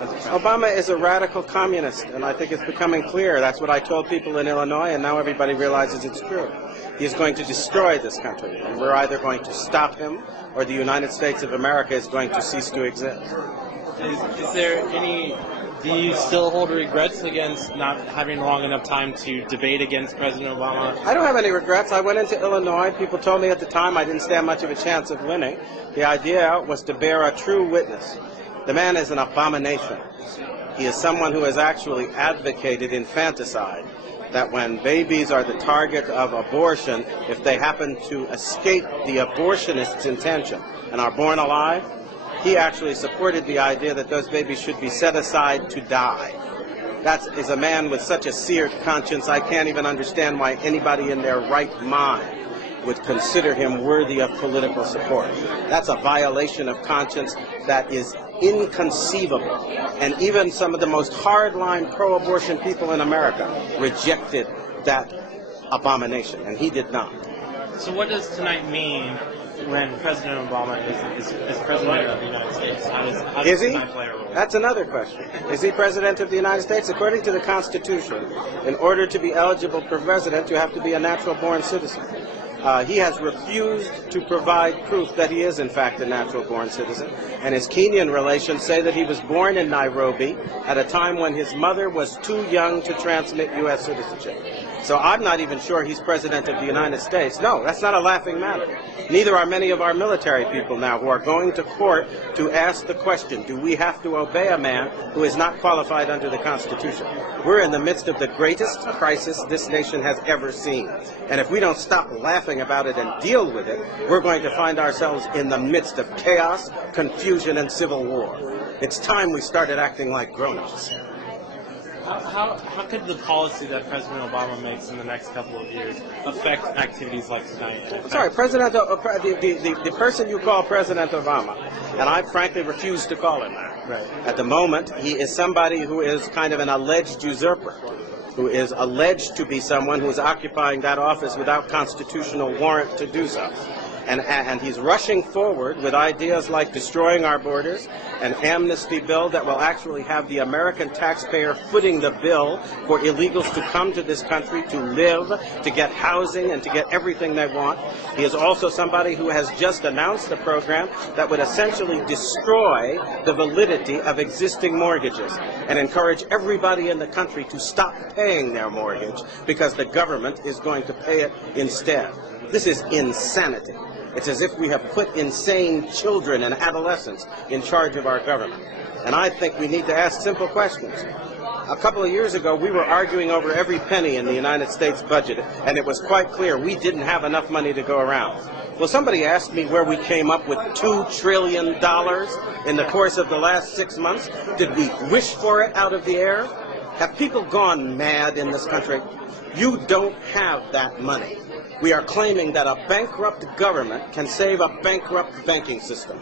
Obama is a radical communist, and I think it's becoming clear. That's what I told people in Illinois, and now everybody realizes it's true. He is going to destroy this country, and we're either going to stop him, or the United States of America is going to cease to exist. Is there any... Do you still hold regrets against not having long enough time to debate against President Obama? I don't have any regrets. I went into Illinois. People told me at the time I didn't stand much of a chance of winning. The idea was to bear a true witness. The man is an abomination. He is someone who has actually advocated infanticide, that when babies are the target of abortion, if they happen to escape the abortionist's intention and are born alive, he actually supported the idea that those babies should be set aside to die. That is a man with such a seared conscience, I can't even understand why anybody in their right mind would consider him worthy of political support. That's a violation of conscience that is inconceivable. And even some of the most hardline pro-abortion people in America rejected that abomination, and he did not. So what does tonight mean when President Obama is President of the United States? How does he? Tonight play a role? That's another question. Is he President of the United States? According to the Constitution, in order to be eligible for president, you have to be a natural-born citizen. He has refused to provide proof that he is, in fact, a natural-born citizen. And his Kenyan relations say that he was born in Nairobi at a time when his mother was too young to transmit U.S. citizenship. So I'm not even sure he's President of the United States. No, that's not a laughing matter. Neither are many of our military people now who are going to court to ask the question, do we have to obey a man who is not qualified under the Constitution? We're in the midst of the greatest crisis this nation has ever seen. And if we don't stop laughing about it and deal with it, we're going to find ourselves in the midst of chaos, confusion, and civil war. It's time we started acting like grown-ups. How could the policy that President Obama makes in the next couple of years affect activities like tonight? Sorry, the person you call President Obama, and I frankly refuse to call him that. Right. At the moment, he is somebody who is kind of an alleged usurper, who is alleged to be someone who is occupying that office without constitutional warrant to do so. And he's rushing forward with ideas like destroying our borders, an amnesty bill that will actually have the American taxpayer footing the bill for illegals to come to this country to live, to get housing, and to get everything they want. He is also somebody who has just announced a program that would essentially destroy the validity of existing mortgages and encourage everybody in the country to stop paying their mortgage because the government is going to pay it instead. This is insanity. It's as if we have put insane children and adolescents in charge of our government. And I think we need to ask simple questions. A couple of years ago, we were arguing over every penny in the United States budget, and it was quite clear we didn't have enough money to go around. Well, somebody asked me where we came up with $2 trillion in the course of the last 6 months. Did we wish for it out of the air? Have people gone mad in this country? You don't have that money. We are claiming that a bankrupt government can save a bankrupt banking system.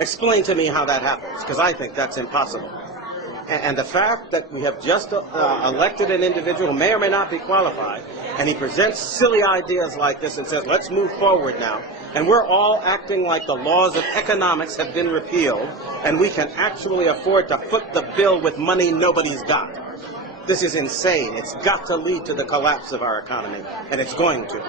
Explain to me how that happens, because I think that's impossible. And the fact that we have just elected an individual who may or may not be qualified, and he presents silly ideas like this and says, let's move forward now, and we're all acting like the laws of economics have been repealed, and we can actually afford to foot the bill with money nobody's got. This is insane. It's got to lead to the collapse of our economy, and it's going to.